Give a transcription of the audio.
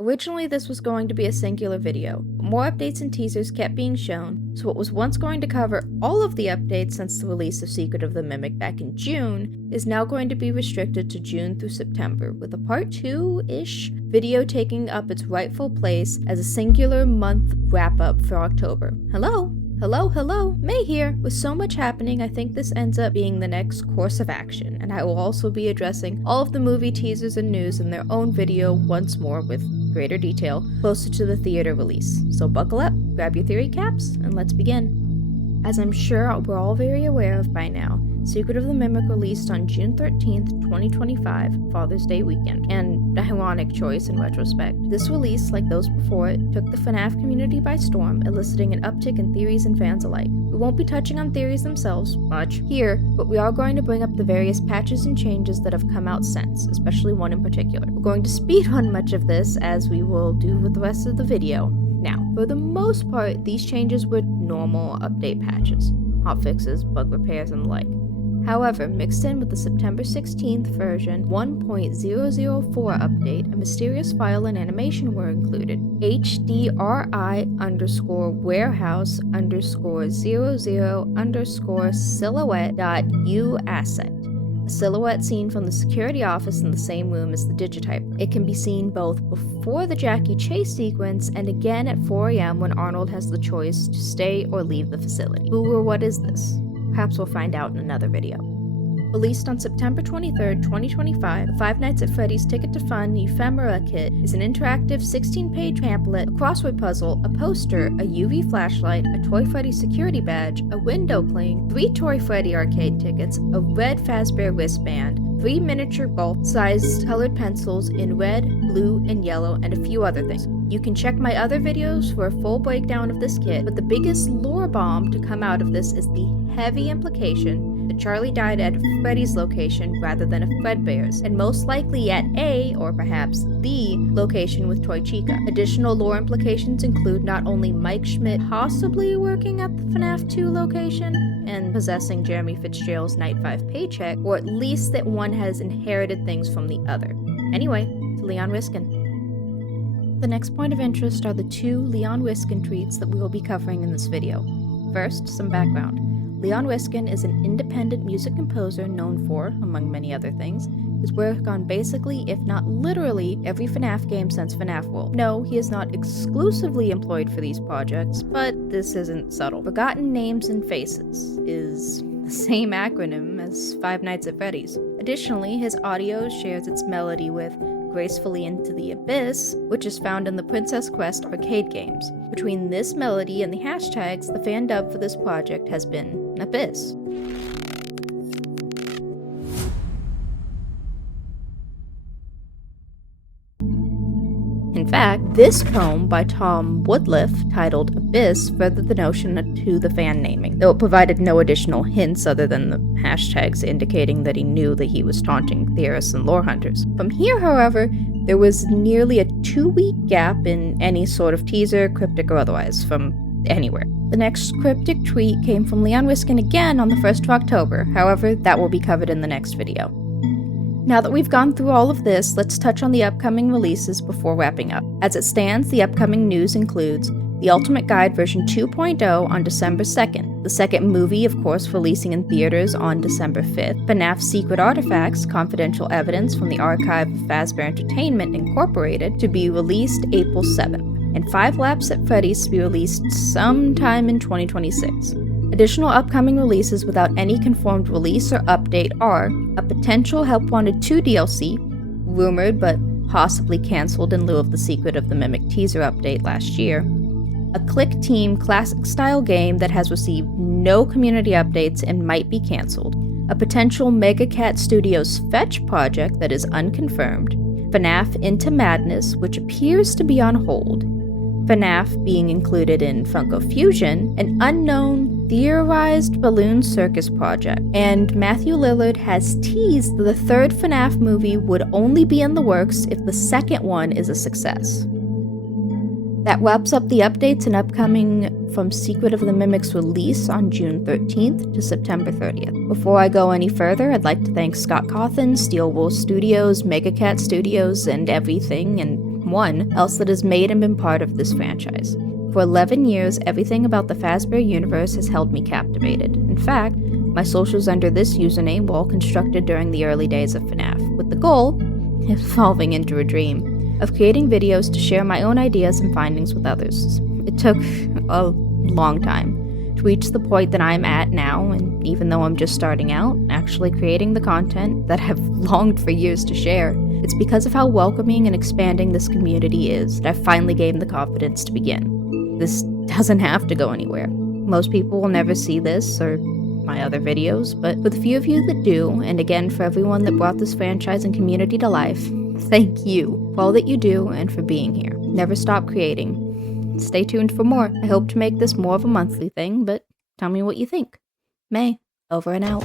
Originally, this was going to be a singular video, but more updates and teasers kept being shown, so what was once going to cover all of the updates since the release of Secret of the Mimic back in June is now going to be restricted to June through September, with a part 2-ish video taking up its rightful place as a singular month wrap-up for October. Hello, May here. With so much happening, I think this ends up being the next course of action, and I will also be addressing all of the movie teasers and news in their own video once more with greater detail closer to the theater release. So buckle up, grab your theory caps, and let's begin. As I'm sure we're all very aware of by now, Secret of the Mimic released on June 13th, 2025, Father's Day weekend, and ironic choice in retrospect. This release, like those before it, took the FNaF community by storm, eliciting an uptick in theories and fans alike. We won't be touching on theories themselves much here, but we are going to bring up the various patches and changes that have come out since, especially one in particular. We're going to speed run much of this, as we will do with the rest of the video. Now, for the most part, these changes were normal update patches, hotfixes, bug repairs, and the like. However, mixed in with the September 16th version 1.004 update, a mysterious file and animation were included. HDRI_warehouse_00_silhouette.uasset. A silhouette seen from the security office in the same room as the digityper. It can be seen both before the Jackie chase sequence and again at 4 a.m. when Arnold has the choice to stay or leave the facility. Who or what is this? Perhaps we'll find out in another video. Released on September 23rd, 2025, the Five Nights at Freddy's Ticket to Fun Ephemera Kit is an interactive 16-page pamphlet, a crossword puzzle, a poster, a UV flashlight, a Toy Freddy security badge, a window cling, 3 Toy Freddy arcade tickets, a red Fazbear wristband, 3 miniature golf-sized colored pencils in red, blue, and yellow, and a few other things. You can check my other videos for a full breakdown of this kit, but the biggest lore bomb to come out of this is the heavy implication that Charlie died at Freddy's location rather than a Fredbear's, and most likely at a, or perhaps the, location with Toy Chica. Additional lore implications include not only Mike Schmidt possibly working at the FNaF 2 location and possessing Jeremy Fitzgerald's Night 5 paycheck, or at least that one has inherited things from the other. Anyway, to Leon Riskin. The next point of interest are the 2 Leon Riskin tweets that we will be covering in this video. First, some background. Leon Riskin is an independent music composer known for, among many other things, his work on basically, if not literally, every FNaF game since FNaF World. No, he is not exclusively employed for these projects, but this isn't subtle. Forgotten Names and Faces is the same acronym as Five Nights at Freddy's. Additionally, his audio shares its melody with Gracefully Into the Abyss, which is found in the Princess Quest arcade games. Between this melody and the hashtags, the fan dub for this project has been Abyss. In fact, this poem by Tom Woodliff, titled Abyss, furthered the notion to the fan naming, though it provided no additional hints other than the hashtags indicating that he knew that he was taunting theorists and lore hunters. From here, however, there was nearly a 2-week gap in any sort of teaser, cryptic or otherwise, from anywhere. The next cryptic tweet came from Leon Riskin again on the 1st of October, however, that will be covered in the next video. Now that we've gone through all of this, let's touch on the upcoming releases before wrapping up. As it stands, the upcoming news includes The Ultimate Guide version 2.0 on December 2nd, the second movie, of course, releasing in theaters on December 5th, FNaF Secret Artifacts, confidential evidence from the archive of Fazbear Entertainment Incorporated, to be released April 7th, and 5 Laps at Freddy's to be released sometime in 2026. Additional upcoming releases without any confirmed release or update are a potential Help Wanted 2 DLC, rumored but possibly cancelled in lieu of the Secret of the Mimic teaser update last year, a Click Team classic-style game that has received no community updates and might be cancelled, a potential Mega Cat Studios Fetch project that is unconfirmed, FNaF Into Madness, which appears to be on hold, FNaF being included in Funko Fusion, an unknown, theorized balloon circus project, and Matthew Lillard has teased that the 3rd FNaF movie would only be in the works if the second one is a success. That wraps up the updates and upcoming from Secret of the Mimic's release on June 13th to September 30th. Before I go any further, I'd like to thank Scott Cawthon, Steel Wool Studios, Mega Cat Studios, and everything and one else that has made and been part of this franchise. For 11 years, everything about the Fazbear universe has held me captivated. In fact, my socials under this username were all constructed during the early days of FNaF, with the goal, evolving into a dream, of creating videos to share my own ideas and findings with others. It took a long time to reach the point that I'm at now, and even though I'm just starting out, actually creating the content that I've longed for years to share. It's because of how welcoming and expanding this community is that I've finally gained the confidence to begin. This doesn't have to go anywhere. Most people will never see this or my other videos, but for the few of you that do, and again for everyone that brought this franchise and community to life, thank you for all that you do and for being here. Never stop creating. Stay tuned for more. I hope to make this more of a monthly thing, but tell me what you think. May, over and out.